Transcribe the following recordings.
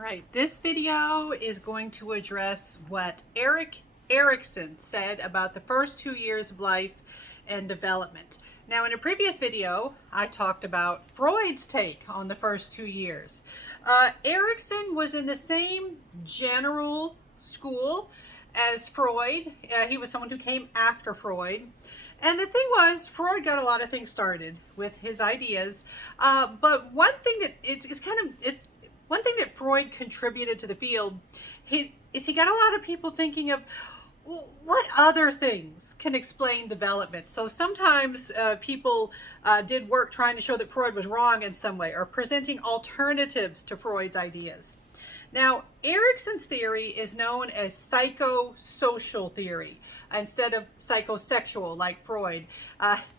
All right, this video is going to address what Erikson said about the first 2 years of life and development. Now, in a previous video, I talked about Freud's take on the first 2 years. Erikson was in the same general school as Freud. He was someone who came after Freud. And the thing was, Freud got a lot of things started with his ideas. But one thing that one thing that Freud contributed to the field, he got a lot of people thinking of, what other things can explain development? So sometimes people did work trying to show that Freud was wrong in some way, or presenting alternatives to Freud's ideas. Now, Erikson's theory is known as psychosocial theory instead of psychosexual like Freud.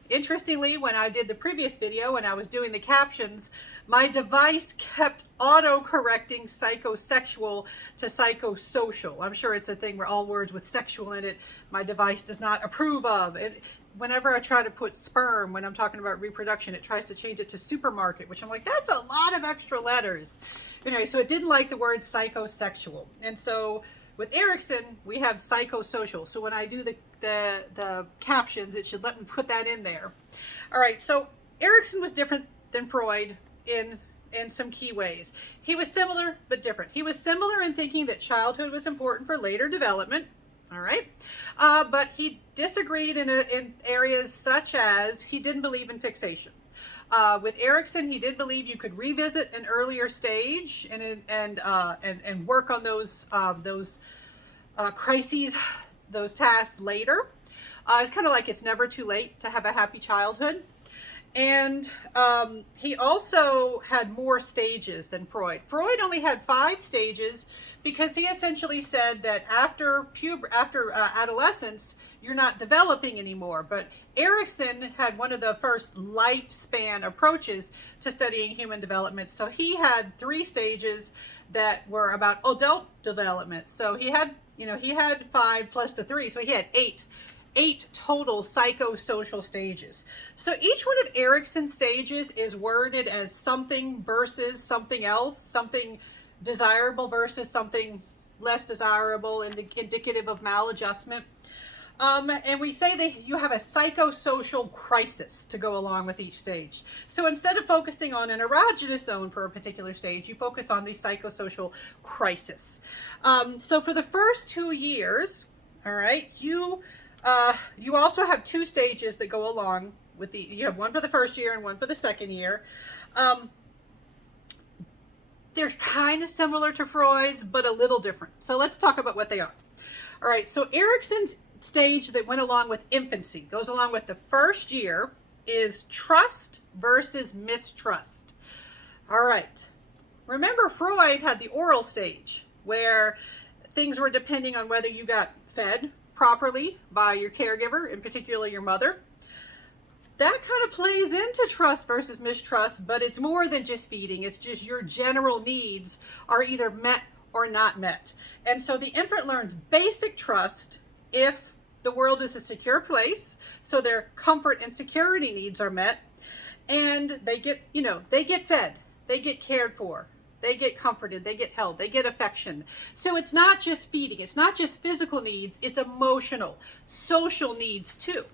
Interestingly, when I did the previous video and I was doing the captions, my device kept auto-correcting psychosexual to psychosocial. I'm sure it's a thing where all words with sexual in it, my device does not approve of. Whenever I try to put sperm, when I'm talking about reproduction, it tries to change it to supermarket, which I'm like, that's a lot of extra letters. Anyway, so it didn't like the word psychosexual. And so with Erikson, we have psychosocial. So when I do the captions, it should let me put that in there. All right, so Erikson was different than Freud in some key ways. He was similar, but different. He was similar in thinking that childhood was important for later development. All right, but he disagreed in areas such as he didn't believe in fixation. With Erikson, he did believe you could revisit an earlier stage and work on those crises, those tasks later. It's kind of like it's never too late to have a happy childhood. And he also had more stages than Freud. Freud only had 5 stages because he essentially said that after adolescence, you're not developing anymore. But Erikson had one of the first lifespan approaches to studying human development. So he had 3 stages that were about adult development. So he had 5 plus the 3, so he had 8 total psychosocial stages. So each one of Erikson's stages is worded as something versus something else, something desirable versus something less desirable, indicative of maladjustment. And we say that you have a psychosocial crisis to go along with each stage. So instead of focusing on an erogenous zone for a particular stage, you focus on the psychosocial crisis. So for the first 2 years, all right, you also have 2 stages that go along with you have one for the first year and one for the second year. They're kind of similar to Freud's, but a little different. So let's talk about what they are. All right, so Erikson's stage that went along with infancy, goes along with the first year, is trust versus mistrust. All right, remember Freud had the oral stage where things were depending on whether you got fed properly by your caregiver, in particular your mother. That kind of plays into trust versus mistrust, but it's more than just feeding. It's just your general needs are either met or not met. And so the infant learns basic trust if the world is a secure place, so their comfort and security needs are met, and they get fed, they get cared for, they get comforted, they get held, they get affection. So it's not just feeding, it's not just physical needs, it's emotional, social needs too.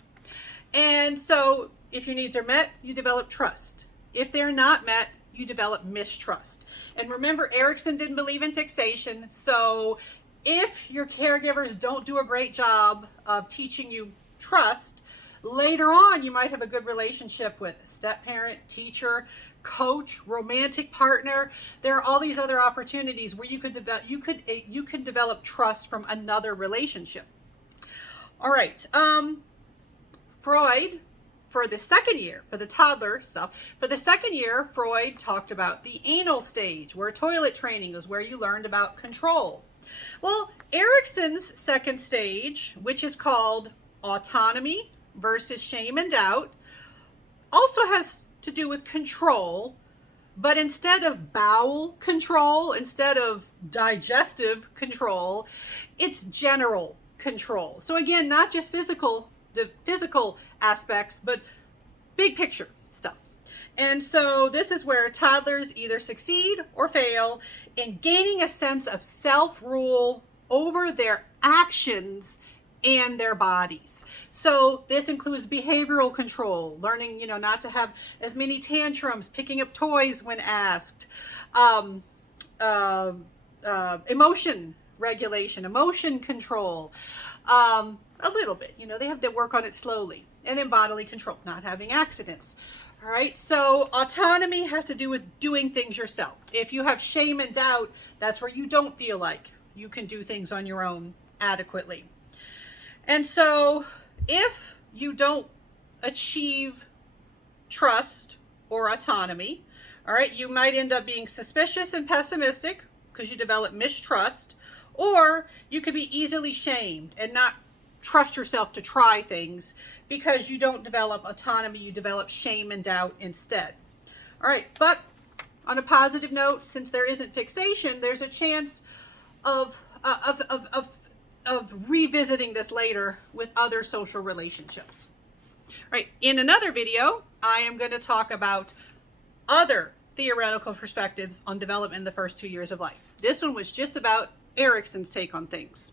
And so if your needs are met, you develop trust. If they're not met, you develop mistrust. And remember, Erikson didn't believe in fixation. So if your caregivers don't do a great job of teaching you trust, later on you might have a good relationship with a step-parent, teacher, coach, romantic partner. There are all these other opportunities where you can develop trust from another relationship. All right, Freud, for the second year, for the toddler stuff, for the second year, Freud talked about the anal stage, where toilet training is where you learned about control. Well, Erikson's second stage, which is called autonomy versus shame and doubt, also has to do with control, but instead of bowel control, instead of digestive control, it's general control. So again, not just the physical aspects, but big picture stuff. And so this is where toddlers either succeed or fail and gaining a sense of self-rule over their actions and their bodies. So this includes behavioral control, learning, not to have as many tantrums, picking up toys when asked, emotion regulation, emotion control, a little bit, they have to work on it slowly. And then bodily control, not having accidents. All right, so autonomy has to do with doing things yourself. If you have shame and doubt, that's where you don't feel like you can do things on your own adequately. And so if you don't achieve trust or autonomy, all right, you might end up being suspicious and pessimistic because you develop mistrust, or you could be easily shamed and not trust yourself to try things because you don't develop autonomy, you develop shame and doubt instead. All right, but on a positive note, since there isn't fixation, there's a chance of revisiting this later with other social relationships. All right, in another video, I am going to talk about other theoretical perspectives on development in the first 2 years of life. This one was just about Erikson's take on things.